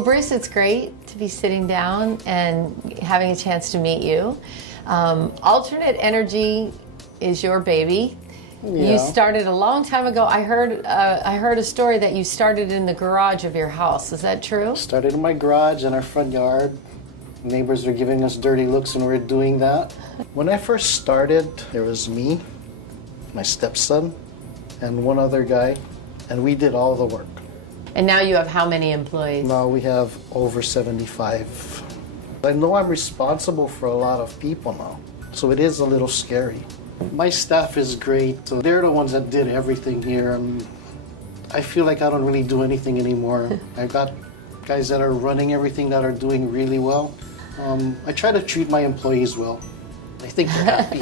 Well, Bruce, it's great to be sitting down and having a chance to meet you. Alternate energy is your baby. Yeah. You started a long time ago. I heard a story that you started in the garage of your house. Is that true? Started in my garage and our front yard. Neighbors were giving us dirty looks when we were doing that. When I first started, there was me, my stepson, and one other guy, and we did all the work. And now you have how many employees? Now we have over 75. I know I'm responsible for a lot of people now, so it is a little scary. My staff is great. So they're the ones that did everything here. I feel like I don't really do anything anymore. I've got guys that are running everything that are doing really well. I try to treat my employees well. I think they're happy.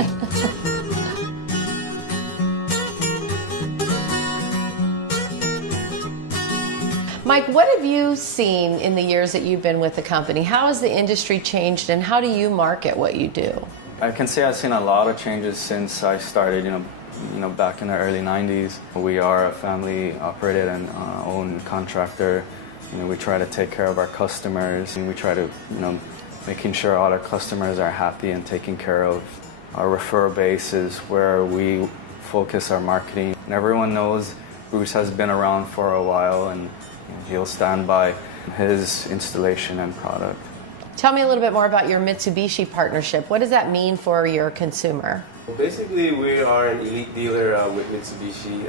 Mike, what have you seen in the years that you've been with the company? How has the industry changed and how do you market what you do? I can say I've seen a lot of changes since I started, back in the early 90s. We are a family operated and owned contractor. We try to take care of our customers and we try to, making sure all our customers are happy and taken care of. Our referral base is where we focus our marketing. And everyone knows Bruce has been around for a while and he'll stand by his installation and product. Tell me a little bit more about your Mitsubishi partnership. What does that mean for your consumer? Basically, we are an elite dealer with Mitsubishi.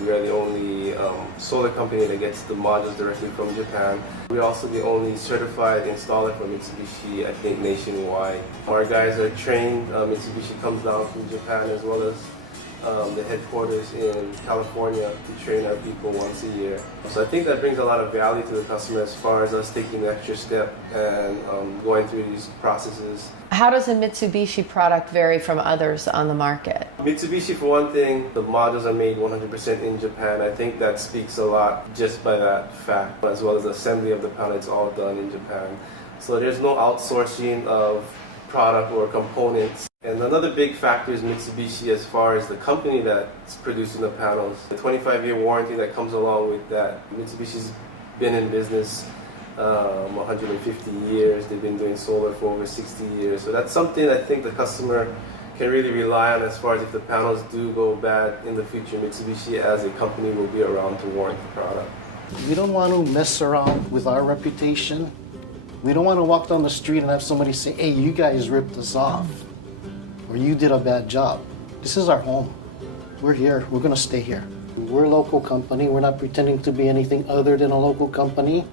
We are the only solar company that gets the modules directly from Japan. We're also the only certified installer for Mitsubishi, I think, nationwide. Our guys are trained. Mitsubishi comes down from Japan as well as the headquarters in California to train our people once a year. So I think that brings a lot of value to the customer as far as us taking the extra step and going through these processes. How does a Mitsubishi product vary from others on the market? Mitsubishi, for one thing, the modules are made 100% in Japan. I think that speaks a lot just by that fact, as well as the assembly of the panel, it's all done in Japan. So there's no outsourcing of product or components. And another big factor is Mitsubishi as far as the company that's producing the panels. The 25-year warranty that comes along with that. Mitsubishi's been in business 150 years. They've been doing solar for over 60 years. So that's something I think the customer can really rely on as far as if the panels do go bad in the future. Mitsubishi as a company will be around to warrant the product. We don't want to mess around with our reputation. We don't want to walk down the street and have somebody say, hey, you guys ripped us off. Or you did a bad job. This is our home. We're here. We're going to stay here. We're a local company. We're not pretending to be anything other than a local company.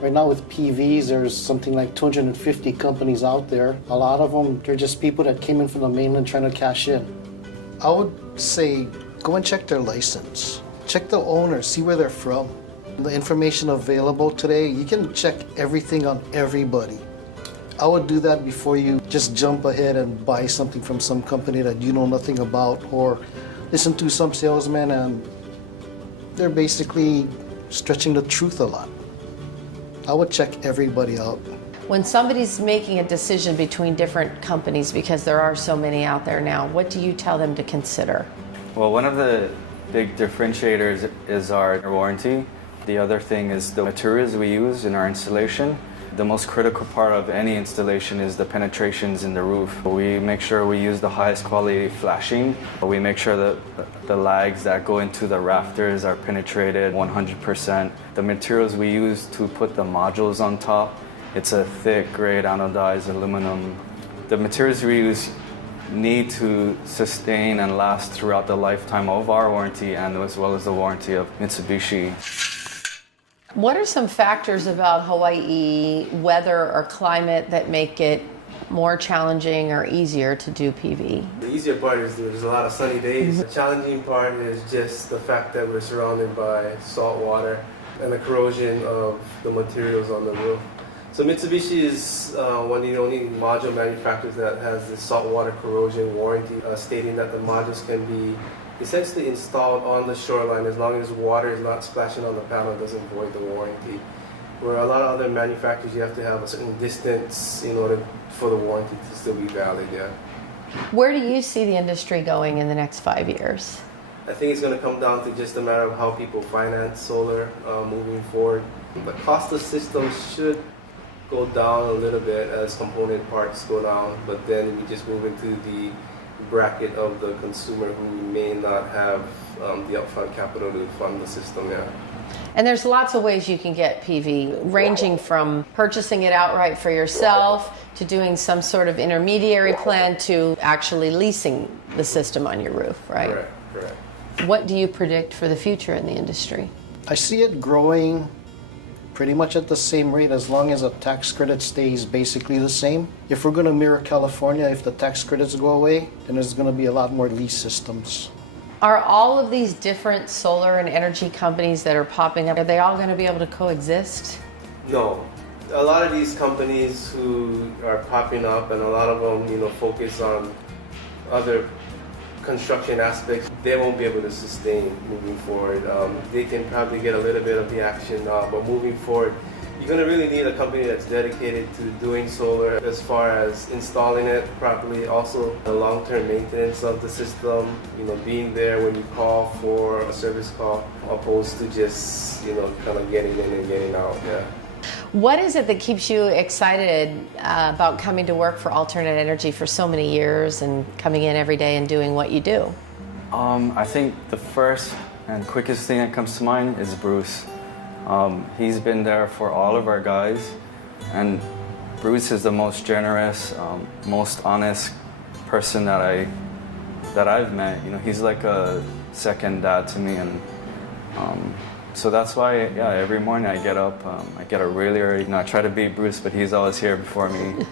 Right now with PVs, there's something like 250 companies out there. A lot of them, they're just people that came in from the mainland trying to cash in. I would say go and check their license. Check the owner, see where they're from. The information available today, you can check everything on everybody. I would do that before you just jump ahead and buy something from some company that you know nothing about, or listen to some salesman and they're basically stretching the truth a lot. I would check everybody out. When somebody's making a decision between different companies, because there are so many out there now, what do you tell them to consider? Well, one of the big differentiators is our warranty. The other thing is the materials we use in our installation. The most critical part of any installation is the penetrations in the roof. We make sure we use the highest quality flashing. We make sure that the lags that go into the rafters are penetrated 100%. The materials we use to put the modules on top, it's a thick grade anodized aluminum. The materials we use need to sustain and last throughout the lifetime of our warranty and as well as the warranty of Mitsubishi. What are some factors about Hawaii, weather or climate, that make it more challenging or easier to do PV? The easier part is there's a lot of sunny days. The challenging part is just the fact that we're surrounded by salt water and the corrosion of the materials on the roof. So Mitsubishi is one of the only module manufacturers that has the saltwater corrosion warranty, stating that the modules can be essentially installed on the shoreline as long as water is not splashing on the panel, doesn't void the warranty. Where a lot of other manufacturers, you have to have a certain distance in order for the warranty to still be valid, yeah. Where do you see the industry going in the next 5 years? I think it's going to come down to just a matter of how people finance solar moving forward. The cost of systems should go down a little bit as component parts go down, but then we just move into the bracket of the consumer who may not have the upfront capital to fund the system. Yeah. And there's lots of ways you can get PV, ranging from purchasing it outright for yourself to doing some sort of intermediary plan to actually leasing the system on your roof, right? Correct. What do you predict for the future in the industry? I see it growing pretty much at the same rate as long as the tax credit stays basically the same. If we're going to mirror California, if the tax credits go away, then there's going to be a lot more lease systems. Are all of these different solar and energy companies that are popping up, are they all going to be able to coexist? No. A lot of these companies who are popping up, and a lot of them, focus on other construction aspects, they won't be able to sustain moving forward. They can probably get a little bit of the action now, but moving forward, you're going to really need a company that's dedicated to doing solar as far as installing it properly, also the long-term maintenance of the system, being there when you call for a service call, opposed to just, kind of getting in and getting out. Yeah. What is it that keeps you excited about coming to work for alternate energy for so many years and coming in every day and doing what you do? I think the first and quickest thing that comes to mind is Bruce. He's been there for all of our guys, and Bruce is the most generous, most honest person that I've met. He's like a second dad to me, and so that's why, every morning I get up, I get up really early. I try to beat Bruce, but he's always here before me.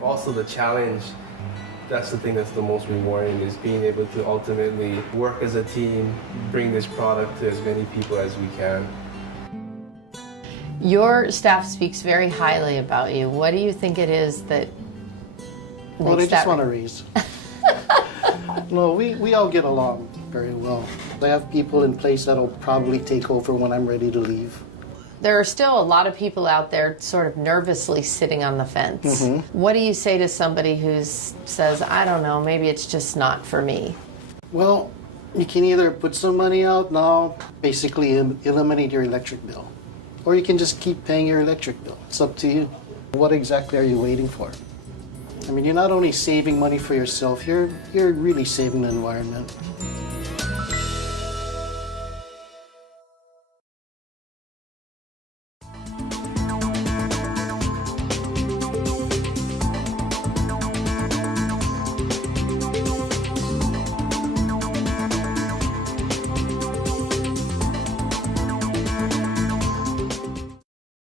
Also the challenge, that's the thing that's the most rewarding, is being able to ultimately work as a team, bring this product to as many people as we can. Your staff speaks very highly about you. What do you think it is that Well, they just want to raise. No, we all get along very well. I have people in place that'll probably take over when I'm ready to leave. There are still a lot of people out there sort of nervously sitting on the fence. What do you say to somebody who says, I don't know, maybe it's just not for me? Well, you can either put some money out now, basically eliminate your electric bill, or you can just keep paying your electric bill. It's up to you. What exactly are you waiting for? I mean, you're not only saving money for yourself, you're really saving the environment.